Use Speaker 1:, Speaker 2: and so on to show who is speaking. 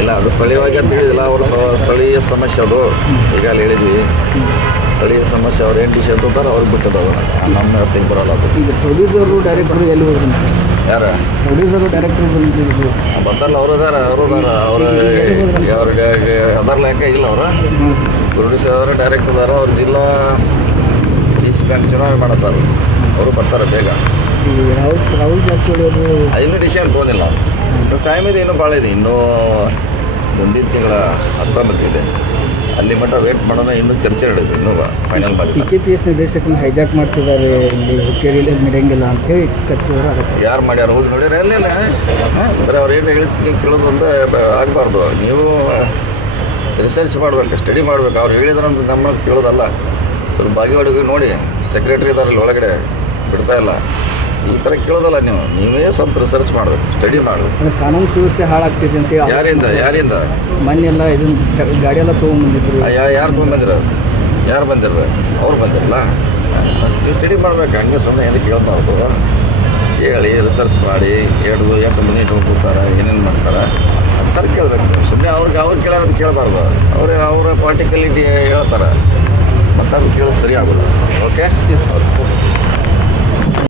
Speaker 1: ಇಲ್ಲ ಅದು ಸ್ಥಳೀಯವಾಗಿ ಅಂತ ಹೇಳಿದಿಲ್ಲ ಅವರು ಸ್ಥಳೀಯ ಸಮಸ್ಯೆ ಅದು. ಈಗ ಅಲ್ಲಿ ಹೇಳಿದ್ವಿ. ಸ್ಥಳೀಯ ಸಮಸ್ಯೆ ಅವ್ರು ಏನು ಡಿಶ್ ಅಂತಾರೆ ಅವ್ರಿಗೆ ಬಿಟ್ಟದ ನಮ್ಮ ಹೊತ್ತಿಗೆ ಬರೋಲ್ಲ ಅದು.
Speaker 2: ಈಗ ಪ್ರೊಡ್ಯೂಸರು ಡೈರೆಕ್ಟ್ರು ಎಲ್ಲಿ
Speaker 1: ಯಾರ?
Speaker 2: ಪ್ರೊಡ್ಯೂಸರು ಡೈರೆಕ್ಟರ್ ಬಂದಿದ್ರು
Speaker 1: ಬರ್ತಾರಲ್ಲ ಅವರು ಅದಾರ ಅವರು ಅದಾರ ಅವರು ಅವ್ರು ಅದಾರಲ್ಲ ಯಾಕೆ ಇಲ್ಲ ಅವರು. ಪ್ರೊಡ್ಯೂಸರ್ ಅದಾರ ಡೈರೆಕ್ಟರ್ ಅದಾರ ಅವ್ರ ಜಿಲ್ಲಾ ಈಸ್ಟ್ ಬ್ಯಾಂಕ್ ಚುನಾವಣೆ ಮಾಡತ್ತಾರ. ಅವರು ಬರ್ತಾರೆ ಬೇಗ.
Speaker 2: ರಾಹುಲ್ ರಾಹುಲ್ ಜಾರಕಿಹೊಳಿ ಅವರು
Speaker 1: ಇನ್ನೂ ಟೈಮ್ ಇದೆ ಇನ್ನೂ ಭಾಳ ಇದೆ. ಇನ್ನೂ ಮುಂದಿನ ತಿಂಗಳ ಹತ್ತೊಂಬತ್ತು ಇದೆ. ಅಲ್ಲಿ ಮಟ್ಟ ವೇಟ್ ಮಾಡೋಣ ಇನ್ನೂ ಚರ್ಚೆ ನಡೆಯುತ್ತೆ ಇನ್ನೂ ಫೈನಲ್
Speaker 2: ಮಾಡಿ
Speaker 1: ಬಿ
Speaker 2: ಕೆ ಪಿ ಎಸ್ ನಿರ್ದೇಶಕನ ಹೈಜಾಕ್ ಮಾಡ್ತಿದ್ದಾರೆ ಇಲ್ಲಿ ಹುಕ್ಕೇರಿಯಲ್ಲಿ ನಡೆಯಂಗಿಲ್ಲ ಅಂತ ಹೇಳಿ ಕಟ್ಟಿದ್ರು
Speaker 1: ಯಾರು ಮಾಡ್ಯಾರ ಹೋಗಿ ನೋಡ್ಯಾರ? ಇಲ್ಲ ಬರೀ ಅವ್ರು ಏನು ಹೇಳಿದ್ ಕೇಳೋದು ಅಂತ ಆಗಬಾರ್ದು. ನೀವು ರಿಸರ್ಚ್ ಮಾಡ್ಬೇಕು ಸ್ಟಡಿ ಮಾಡ್ಬೇಕು. ಅವ್ರು ಹೇಳಿದ್ರಂತ ನಮ್ಮ ಕೇಳೋದಲ್ಲ. ಸ್ವಲ್ಪ ಬಾಗಿವಾಡಿಗೆ ನೋಡಿ. ಸೆಕ್ರೆಟ್ರಿ ಇದಾರಲ್ಲಿ ಒಳಗಡೆ. ಬಿಡ್ತಾ ಇಲ್ಲ. ಈ ಥರ ಕೇಳೋದಲ್ಲ ನೀವು. ನೀವೇ ಸ್ವಲ್ಪ ರಿಸರ್ಚ್ ಮಾಡಬೇಕು ಸ್ಟಡಿ ಮಾಡಬೇಕು.
Speaker 2: ಅಂದ್ರೆ ಕಾನೂನು ಸುವ್ಯವಸ್ಥೆ ಹಾಳಾಗ್ತಿದೆ ಅಂತ ಹೇಳಿ
Speaker 1: ಯಾರಿಂದ ಯಾರಿಂದ?
Speaker 2: ಮಣ್ಣೆಲ್ಲ ಇದನ್ನ ಗಾಡಿ ಎಲ್ಲ ತೊಗೊಂಡ್ಬಂದಿದ್ರು.
Speaker 1: ಯಾ ಯಾರು ತೊಗೊಂಬಂದಿರ ಯಾರು ಬಂದಿರ ಅವ್ರು ಬಂದಿರಲ್ಲ ನೀವು ಸ್ಟಡಿ ಮಾಡ್ಬೇಕು ಹಂಗೆ ಸುಮ್ಮನೆ ಏನಕ್ಕೆ ಕೇಳಬಾರ್ದು. ಕೇಳಿ ರಿಸರ್ಚ್ ಮಾಡಿ ಎರಡು ಎಂಟು ಮಂದಿ ಇಟ್ಟು ಕೂತಾರೆ ಏನೇನು ಮಾಡ್ತಾರೆ ಅಂತಾರೆ ಕೇಳಬೇಕು ಸುಮ್ಮನೆ ಅವ್ರಿಗೆ ಅವ್ರು ಕೇಳೋದು ಕೇಳಬಾರ್ದು. ಅವ್ರು ಅವರ ಪಾರ್ಟಿಕಲಿಟಿ ಹೇಳ್ತಾರೆ. ಮತ್ತೆ ಕೇಳೋದು ಸರಿ ಆಗೋದು ಓಕೆ